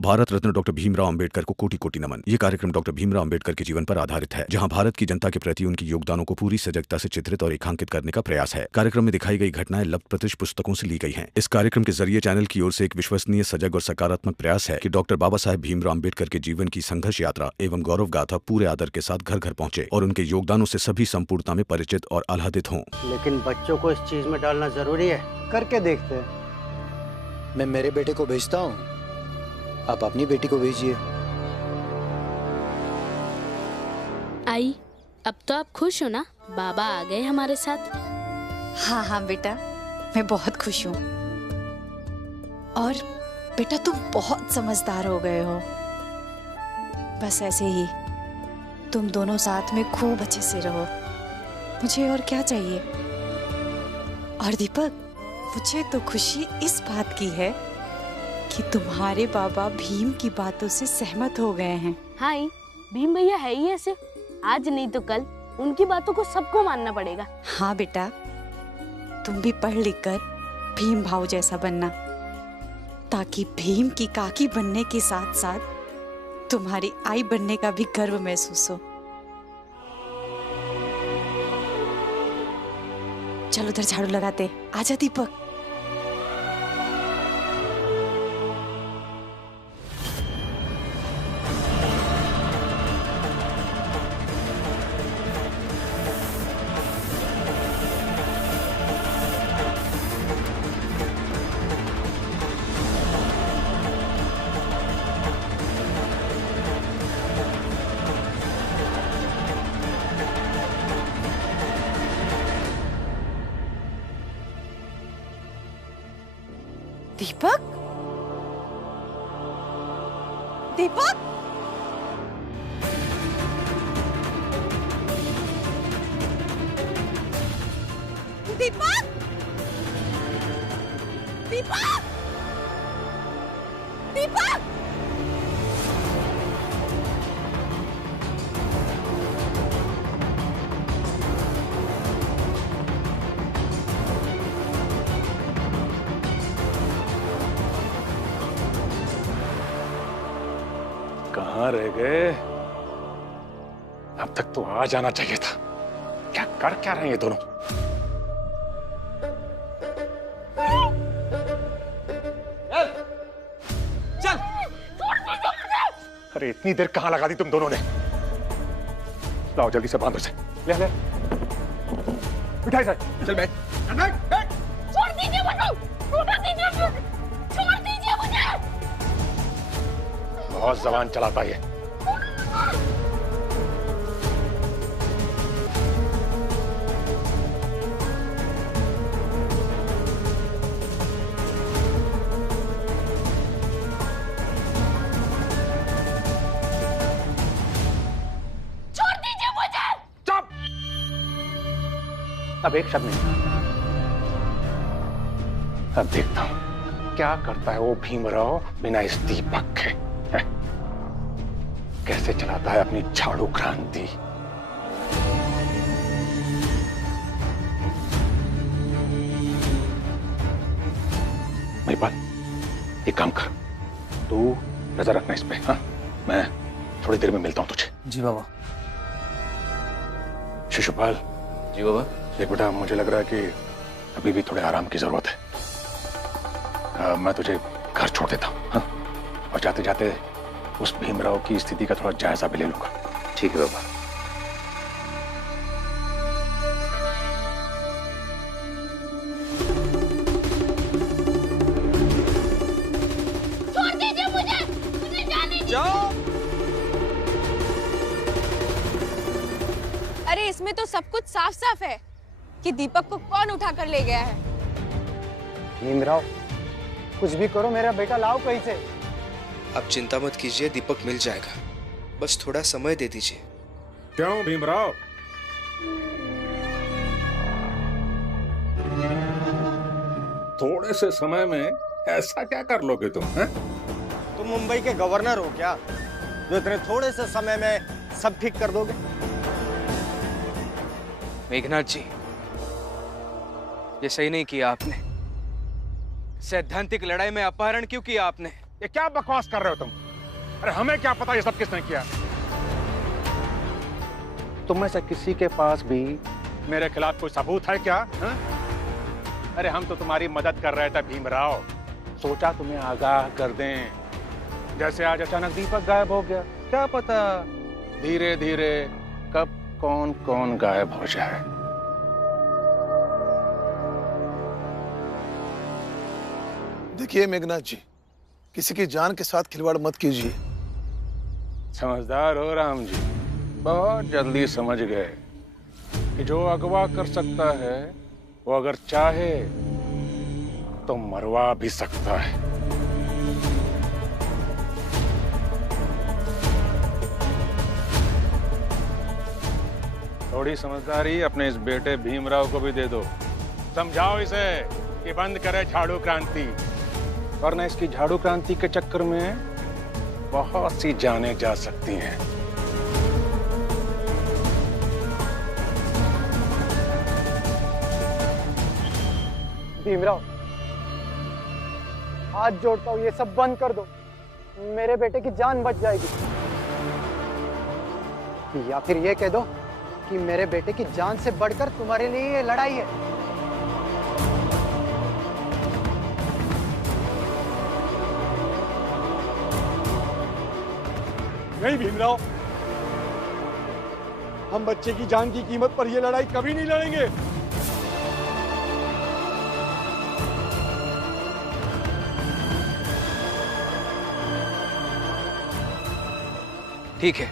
Bharat Ratna doctor Bhimrao Ambedkar को कोटि कोटि नमन। ये कार्यक्रम डॉक्टर भीमराव अंबेडकर के जीवन पर आधारित है, जहां भारत की जनता के प्रति उनके योगदानों को पूरी सजगता से चित्रित और रेखांकित करने का प्रयास है। कार्यक्रम में दिखाई गई घटनाएं लब्ध प्रतिष्ठ पुस्तकों से ली गई हैं। इस कार्यक्रम के जरिए चैनल की ओर से एक विश्वसनीय, सजग और सकारात्मक प्रयास है कि डॉक्टर बाबा साहेब भीमराव अंबेडकर के जीवन की संघर्ष यात्रा एवं गौरव गाथा पूरे आदर के साथ घर घर पहुंचे और उनके योगदानों से सभी संपूर्णता में परिचित और आह्लादित हों। लेकिन बच्चों को इस चीज में डालना जरूरी है। करके देखते हैं। मैं मेरे बेटे को भेजता हूँ, आप अपनी बेटी को भेजिए। आई, अब तो आप खुश हो ना? बाबा आ गए हमारे साथ। हाँ हाँ बेटा, मैं बहुत खुश हूँ। और बेटा तुम बहुत समझदार हो गए हो। बस ऐसे ही तुम दोनों साथ में खूब अच्छे से रहो, मुझे और क्या चाहिए। और दीपक, मुझे तो खुशी इस बात की है कि तुम्हारे बाबा भीम की बातों से सहमत हो गए हैं। हाँ, भीम भैया है ही ऐसे, आज नहीं तो कल उनकी बातों को सबको मानना पड़ेगा। हाँ बेटा, तुम भी पढ़ लिख कर भीम भाव जैसा बनना, ताकि भीम की काकी बनने के साथ साथ तुम्हारी आई बनने का भी गर्व महसूस हो। चलो उधर झाड़ू लगाते। आजा दीपक। दीपक, दीपक, दीपक, दीपक, दीपक। कहाँ रह गए? अब तक तो आ जाना चाहिए था। क्या कर क्या रहे हैं ये दोनों? चल। अरे इतनी देर कहाँ लगा दी तुम दोनों ने? लाओ जल्दी से बांधो इसे। ले ले। उठाई सर। चल बैठ। छोड़ दीजिए मुझे, छोड़ दीजिए, छोड़ दीजिए मुझे। बहुत जबान चलाता है। छोड़ दीजिए मुझे। चुप। अब एक शब्द नहीं। अब देखता हूं क्या करता है वो भीमराव बिना इस दीपक के। कैसे चलाता है अपनी झाड़ू क्रांति। महिपाल, एक काम कर, तू नजर रखना इस पे। हाँ, मैं थोड़ी देर में मिलता हूं तुझे। जी बाबा। शिशुपाल। जी बाबा। देख बेटा, मुझे लग रहा है कि अभी भी थोड़े आराम की जरूरत है। मैं तुझे घर छोड़ देता हूं। हाँ? और जाते जाते उस भीमराव की स्थिति का थोड़ा जायजा भी ले लूंगा। ठीक है बाबा। छोड़ दीजिए मुझे जाने दीजिए। जाओ। अरे इसमें तो सब कुछ साफ साफ है कि दीपक को कौन उठा कर ले गया है। भीमराव, कुछ भी करो, मेरा बेटा लाओ कहीं से। आप चिंता मत कीजिए, दीपक मिल जाएगा, बस थोड़ा समय दे दीजिए। क्यों भीमराव? थोड़े से समय में ऐसा क्या कर लोगे तुम? तुम मुंबई के गवर्नर हो क्या, जो इतने थोड़े से समय में सब ठीक कर दोगे? मेघनाथ जी, ये सही नहीं किया आपने। सैद्धांतिक लड़ाई में अपहरण क्यों किया आपने? ये क्या बकवास कर रहे हो तुम? अरे हमें क्या पता ये सब किसने किया? तुम में से किसी के पास भी मेरे खिलाफ कोई सबूत है क्या? हा? अरे हम तो तुम्हारी मदद कर रहे थे भीमराव, सोचा तुम्हें आगाह कर दें। जैसे आज अचानक दीपक गायब हो गया, क्या पता धीरे धीरे कब कौन कौन गायब हो जाए। देखिए मेघनाथ जी, किसी की जान के साथ खिलवाड़ मत कीजिए। समझदार हो राम जी, बहुत जल्दी समझ गए कि जो अगवा कर सकता है वो अगर चाहे तो मरवा भी सकता है। थोड़ी समझदारी अपने इस बेटे भीमराव को भी दे दो। समझाओ इसे कि बंद करे झाड़ू क्रांति, वरना इसकी झाड़ू क्रांति के चक्कर में बहुत सी जानें जा सकती हैं। भीमराव, हाथ जोड़ता हूँ, ये सब बंद कर दो। मेरे बेटे की जान बच जाएगी। या फिर ये कह दो कि मेरे बेटे की जान से बढ़कर तुम्हारे लिए ये लड़ाई है। नहीं भीमराव, हम बच्चे की जान की कीमत पर यह लड़ाई कभी नहीं लड़ेंगे। ठीक है,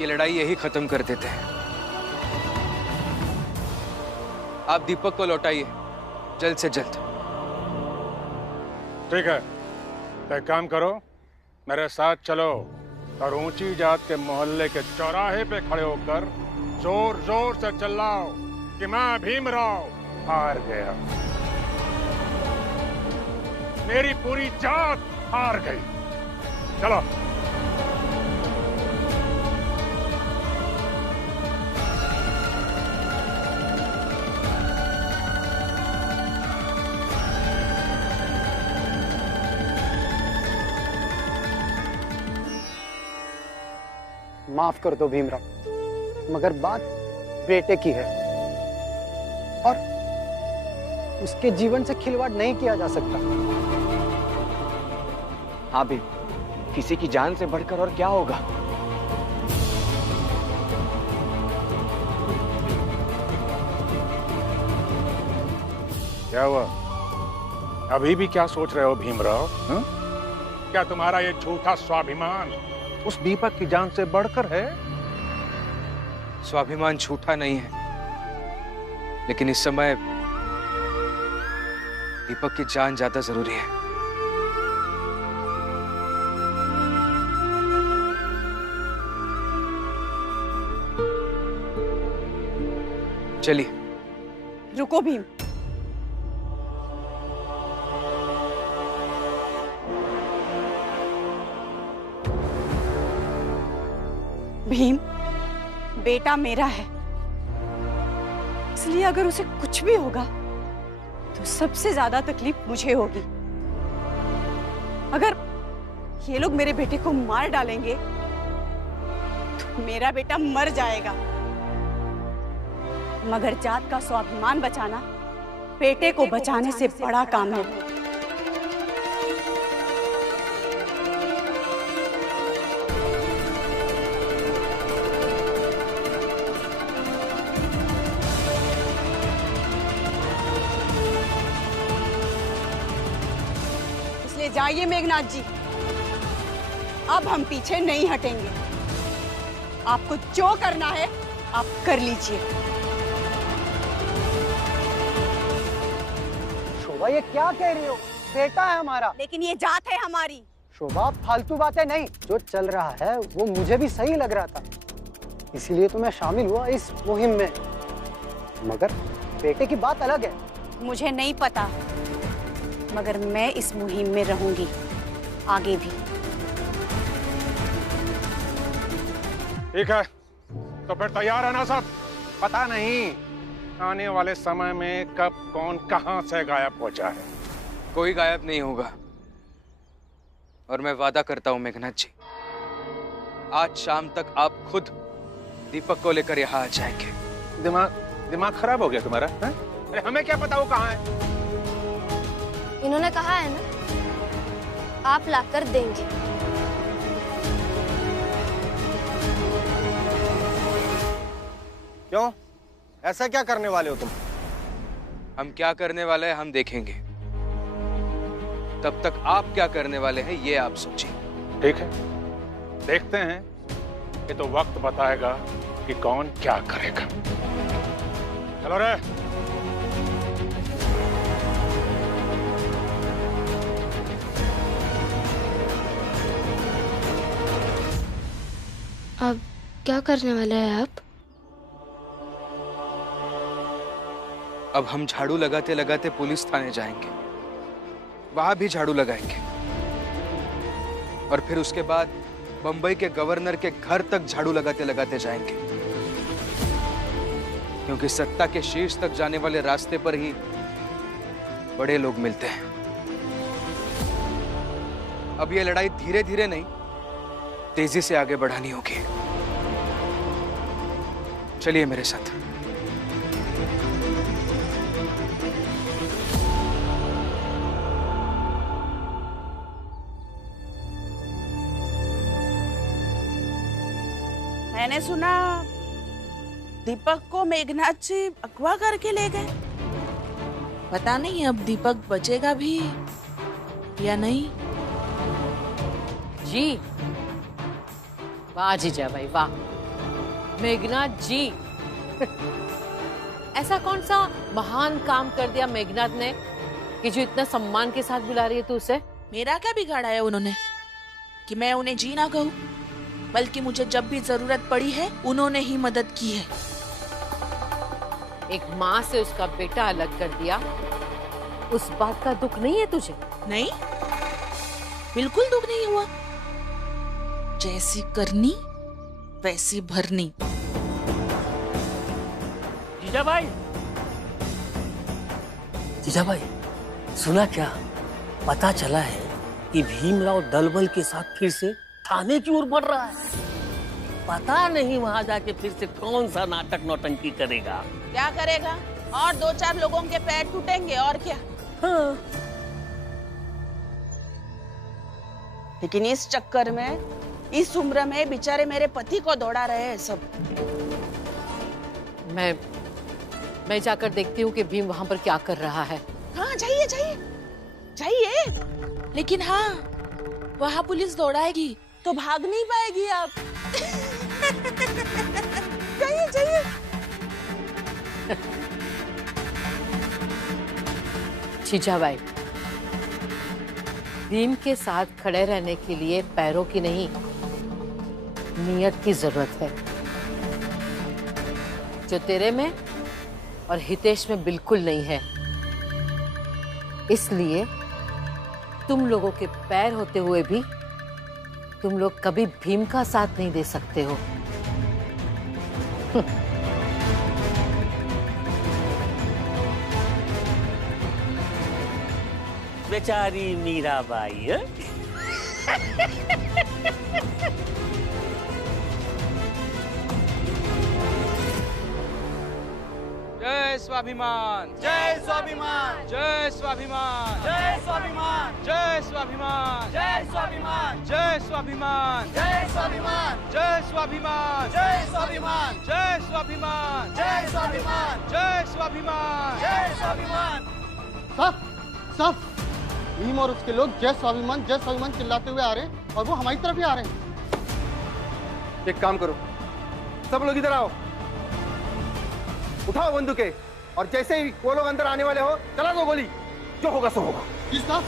ये लड़ाई यही खत्म कर देते हैं। आप दीपक को लौटाइए जल्द से जल्द। ठीक है, तो एक काम करो, मेरे साथ चलो और ऊंची जात के मोहल्ले के चौराहे पे खड़े होकर जोर जोर से चिल्लाओ कि मैं भीमराव हार गया, मेरी पूरी जात हार गई। चलो। माफ कर दो भीमराव, मगर बात बेटे की है और उसके जीवन से खिलवाड़ नहीं किया जा सकता। हाँ भी, किसी की जान से बढ़कर और क्या होगा? क्या हुआ? अभी भी क्या सोच रहे हो भीमराव? क्या तुम्हारा ये झूठा स्वाभिमान उस दीपक की जान से बढ़कर है? स्वाभिमान झूठा नहीं है, लेकिन इस समय दीपक की जान ज्यादा जरूरी है। चलिए। रुको भीम, भीम बेटा मेरा है, इसलिए अगर उसे कुछ भी होगा तो सबसे ज्यादा तकलीफ मुझे होगी। अगर ये लोग मेरे बेटे को मार डालेंगे तो मेरा बेटा मर जाएगा, मगर जात का स्वाभिमान बचाना बेटे को बचाने से बड़ा काम है। इसलिए जाइए मेघनाथ जी, अब हम पीछे नहीं हटेंगे। आपको जो करना है आप कर लीजिए। शोभा, ये क्या कह रही हो? बेटा है हमारा। लेकिन ये जात है हमारी। शोभा, फालतू बातें नहीं। जो चल रहा है वो मुझे भी सही लग रहा था, इसीलिए तो मैं शामिल हुआ इस मुहिम में। मगर बेटे की बात अलग है। मुझे नहीं पता, मगर मैं इस मुहिम में रहूंगी आगे भी। ठीक है, तो फिर तैयार है ना सब? पता नहीं आने वाले समय में कब कौन कहां से गायब हो जाए। कोई गायब नहीं होगा। और मैं वादा करता हूं मेघनाथ जी, आज शाम तक आप खुद दीपक को लेकर यहाँ आ जाएंगे। दिमाग खराब हो गया तुम्हारा? अरे हमें क्या पता वो कहाँ है? इन्होंने कहा है ना, आप लाकर देंगे। क्यों? ऐसा क्या करने वाले हो तुम? हम क्या करने वाले हैं हम देखेंगे, तब तक आप क्या करने वाले हैं ये आप सोचिए। ठीक है, देखते हैं। ये तो वक्त बताएगा कि कौन क्या करेगा। चलो रे। अब क्या करने वाले हैं आप? अब हम झाड़ू लगाते लगाते पुलिस थाने जाएंगे, वहां भी झाड़ू लगाएंगे, और फिर उसके बाद बंबई के गवर्नर के घर तक झाड़ू लगाते लगाते जाएंगे, क्योंकि सत्ता के शीर्ष तक जाने वाले रास्ते पर ही बड़े लोग मिलते हैं। अब ये लड़ाई धीरे धीरे नहीं, तेजी से आगे बढ़ानी होगी। चलिए मेरे साथ। मैंने सुना दीपक को मेघनाथ जी अगवा करके ले गए। पता नहीं अब दीपक बचेगा भी या नहीं। जी वाह जीजा भाई वाह, मेघनाथ जी ऐसा कौन सा महान काम कर दिया मेघनाथ ने कि जो इतना सम्मान के साथ बुला रही है तू उसे? मेरा क्या बिगाड़ा है उन्होंने कि मैं उन्हें जी ना कहूँ, बल्कि मुझे जब भी जरूरत पड़ी है उन्होंने ही मदद की है। एक माँ से उसका बेटा अलग कर दिया, उस बात का दुख नहीं है तुझे? नहीं, बिल्कुल दुख नहीं हुआ। जैसी करनी वैसी भरनी। जीजा भाई, जीजा भाई सुना क्या? पता चला है कि भीमराव दलबल के साथ फिर से थाने की ओर बढ़ रहा है। पता नहीं वहां जाके फिर से कौन सा नाटक नौटंकी करेगा। क्या करेगा? और 2-4 लोगों के पैर टूटेंगे और क्या। हाँ। लेकिन इस चक्कर में, इस उम्र में बेचारे मेरे पति को दौड़ा रहे हैं सब। मैं जाकर देखती हूँ कि भीम वहां पर क्या कर रहा है। हाँ जाइए जाइए जाइए, लेकिन हाँ वहां पुलिस दौड़ाएगी तो भाग नहीं पाएगी आप। जाइए जाइए। जीजा भाई, भीम के साथ खड़े रहने के लिए पैरों की नहीं, नियत की जरूरत है, जो तेरे में और हितेश में बिल्कुल नहीं है। इसलिए तुम लोगों के पैर होते हुए भी तुम लोग कभी भीम का साथ नहीं दे सकते हो। बेचारी मीराबाई है? जय स्वाभिमान, जय स्वाभिमान, जय स्वाभिमान, जय स्वाभिमान, जय स्वाभिमान, जय स्वाभिमान, जय स्वाभिमान, जय स्वाभिमान, जय स्वाभिमान, जय स्वाभिमान, जय स्वाभिमान, जय स्वाभिमान, जय स्वाभिमान, जय स्वाभिमान। सब भीम और उसके लोग जय स्वाभिमान चिल्लाते हुए आ रहे हैं और वो हमारी तरफ ही आ रहे हैं। एक काम करो, सब लोग इधर आओ, उठाओ बंदूकें, और जैसे ही वो लोग अंदर आने वाले हो चला दो गोली, जो होगा सो होगा। किसका?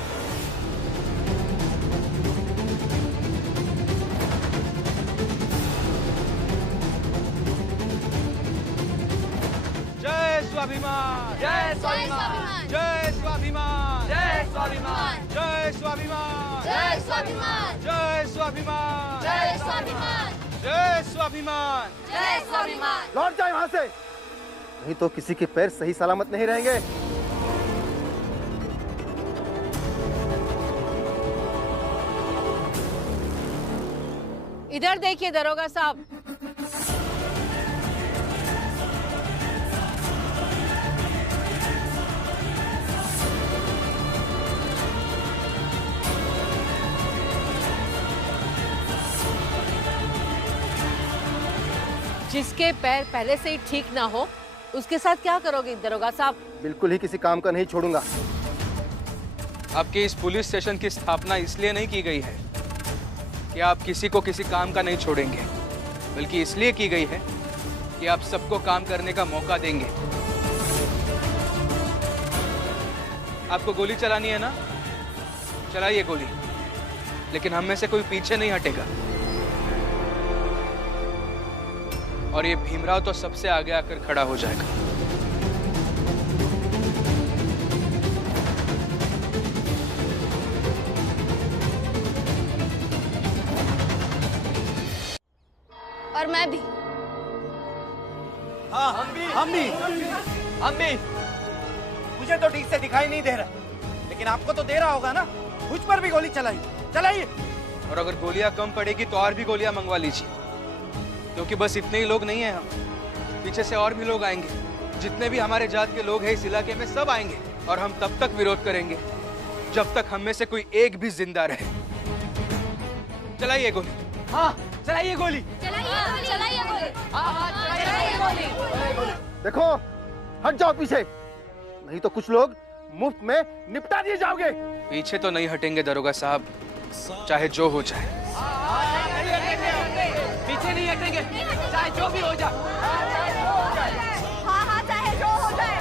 जय स्वाभिमान, जय स्वाभिमान, जय स्वाभिमान, जय स्वाभिमान, जय स्वाभिमान, जय स्वाभिमान, जय स्वाभिमान, जय स्वाभिमान, जय स्वाभिमान, जय स्वाभिमान। लौट जाओ यहाँ से, नहीं तो किसी के पैर सही सलामत नहीं रहेंगे। इधर देखिए दरोगा साहब। जिसके पैर पहले से ही ठीक ना हो उसके साथ क्या करोगे दरोगा साहब? बिल्कुल ही किसी काम का नहीं छोड़ूंगा। आपके इस पुलिस स्टेशन की स्थापना इसलिए नहीं की गई है कि आप किसी को किसी काम का नहीं छोड़ेंगे, बल्कि इसलिए की गई है कि आप सबको काम करने का मौका देंगे। आपको गोली चलानी है ना, चलाइए गोली, लेकिन हम में से कोई पीछे नहीं हटेगा। और ये भीमराव तो सबसे आगे आकर खड़ा हो जाएगा। और मैं भी। हाँ, हम भी। मुझे तो ठीक से दिखाई नहीं दे रहा, लेकिन आपको तो दे रहा होगा ना। मुझ पर भी गोली चलाइए। और अगर गोलियां कम पड़ेगी तो और भी गोलियां मंगवा लीजिए, क्योंकि बस इतने ही लोग नहीं हैं हम, पीछे से और भी लोग आएंगे। जितने भी हमारे जात के लोग हैं इस इलाके में सब आएंगे, और हम तब तक विरोध करेंगे जब तक हम में से कोई एक भी जिंदा रहे। चलाइए गोली। हाँ, चलाइए गोली। देखो, हट जाओ पीछे, नहीं तो कुछ लोग मुफ्त में निपटा दिए जाओगे। पीछे तो नहीं हटेंगे दरोगा साहब, चाहे जो हो जाए। पीछे नहीं हटेंगे, चाहे जो भी हो जाए। हाँ, चाहे जो हो जाए।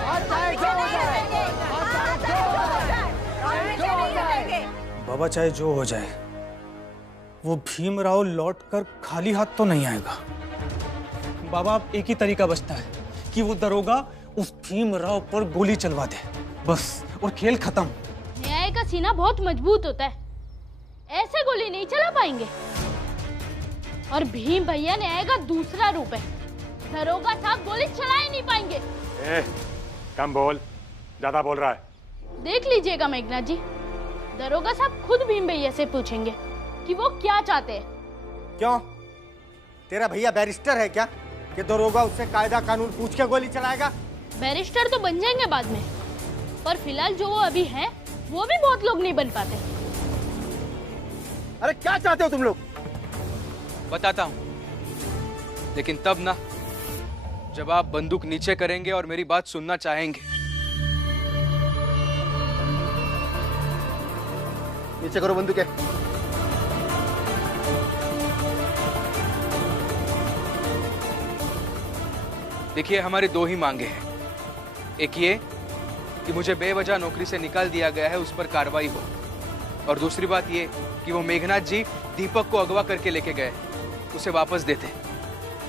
बाबा चाहे जो हो जाए, वो भीमराव लौटकर खाली हाथ तो नहीं आएगा। बाबा अब एक ही तरीका बचता है कि वो दरोगा उस भीमराव पर गोली चलवा दे, बस, और खेल खत्म। न्याय का सीना बहुत मजबूत होता है, ऐसे गोली नहीं चला पाएंगे। और भीम भैया न्याय का दूसरा रूप है, दरोगा साहब गोली चला ही नहीं पाएंगे। कम बोल, ज्यादा बोल रहा है। देख लीजिएगा मेघनाथ जी, दरोगा साहब खुद भीम भैया से पूछेंगे कि वो क्या चाहते हैं। क्यों? तेरा भैया बैरिस्टर है क्या कि दरोगा उससे कायदा कानून पूछ के गोली चलाएगा? बैरिस्टर तो बन जाएंगे बाद में, पर फिलहाल जो वो अभी हैं, वो भी बहुत लोग नहीं बन पाते। अरे क्या चाहते हो तुम लोग? बताता हूं, लेकिन तब ना जब आप बंदूक नीचे करेंगे और मेरी बात सुनना चाहेंगे। नीचे करो बंदूकें। देखिए, हमारी दो ही मांगे हैं। एक ये कि मुझे बेवजह नौकरी से निकाल दिया गया है, उस पर कार्रवाई हो, और दूसरी बात ये कि वो मेघनाथ जी दीपक को अगवा करके लेके गए, उसे वापस देते।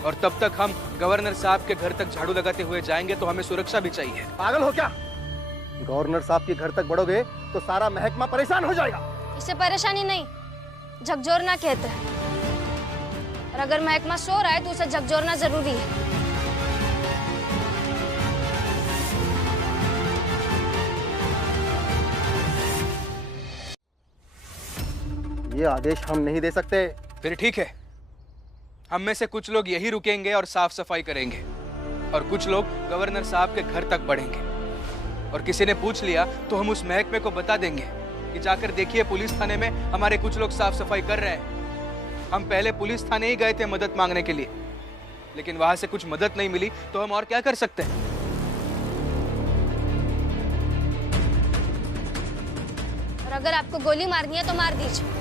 और तब तक हम गवर्नर साहब के घर तक झाड़ू लगाते हुए जाएंगे, तो हमें सुरक्षा भी चाहिए। पागल हो क्या? गवर्नर साहब के घर तक बढ़ोगे तो सारा महकमा परेशान हो जाएगा। इसे परेशानी नहीं, झकझोरना कहते हैं। और अगर महकमा सो रहा है तो उसे झकझोरना जरूरी है। ये आदेश हम नहीं दे सकते। फिर ठीक है, हम में से कुछ लोग यही रुकेंगे और साफ सफाई करेंगे, और कुछ लोग गवर्नर साहब के घर तक बढ़ेंगे। और किसी ने पूछ लिया तो हम उस महकमे को बता देंगे कि जाकर देखिए, पुलिस थाने में हमारे कुछ लोग साफ सफाई कर रहे हैं। हम पहले पुलिस थाने ही गए थे मदद मांगने के लिए, लेकिन वहां से कुछ मदद नहीं मिली, तो हम और क्या कर सकते हैं? और अगर आपको गोली मारनी है तो मार दीजिए।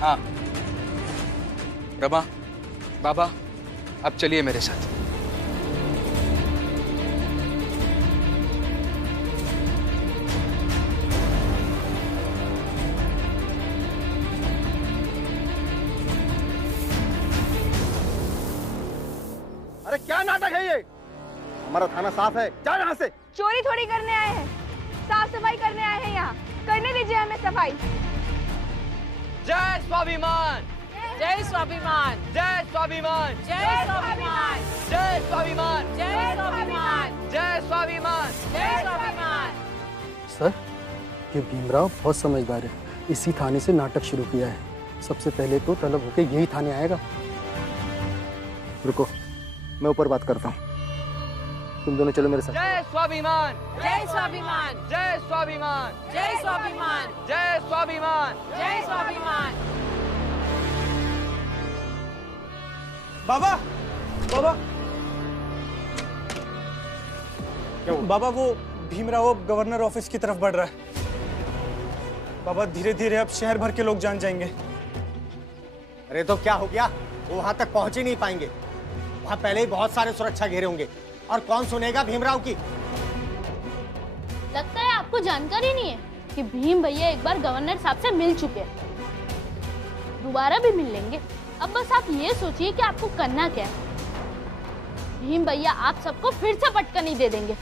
हाँ रमा, बाबा, अब चलिए मेरे साथ। अरे क्या नाटक है ये? हमारा थाना साफ है, जा यहाँ से। चोरी थोड़ी करने आए हैं, साफ सफाई करने आए हैं। यहाँ करने दीजिए हमें सफाई। जय स्वाभिमान, जय स्वाभिमान, जय स्वाभिमान, जय स्वाभिमान, जय स्वाभिमान, जय स्वाभिमान, जय स्वाभिमान, जय स्वाभिमान। सर, ये भीमराव बहुत समझदार है, इसी थाने से नाटक शुरू किया है। सबसे पहले तो तलब होके यही थाने आएगा। रुको, मैं ऊपर बात करता हूँ, तुम दोनों चलो मेरे साथ। जय स्वाभिमान, जय स्वाभिमान, जय स्वाभिमान, जय स्वाभिमान, जय स्वाभिमान, जय स्वाभिमान। बाबा, बाबा, बाबा वो भीमराव गवर्नर ऑफिस की तरफ बढ़ रहा है। बाबा धीरे धीरे अब शहर भर के लोग जान जाएंगे। अरे तो क्या हो गया, वो वहां तक पहुंच ही नहीं पाएंगे। वहां पहले ही बहुत सारे सुरक्षा घेरे होंगे और कौन सुनेगा भीमराव की। लगता है आपको जानकारी नहीं है कि भीम भैया एक बार गवर्नर साहब से मिल चुके हैं, दोबारा भी मिल लेंगे। अब बस आप ये सोचिए कि आपको करना क्या है। भीम भैया आप सबको फिर से पटकनी दे देंगे।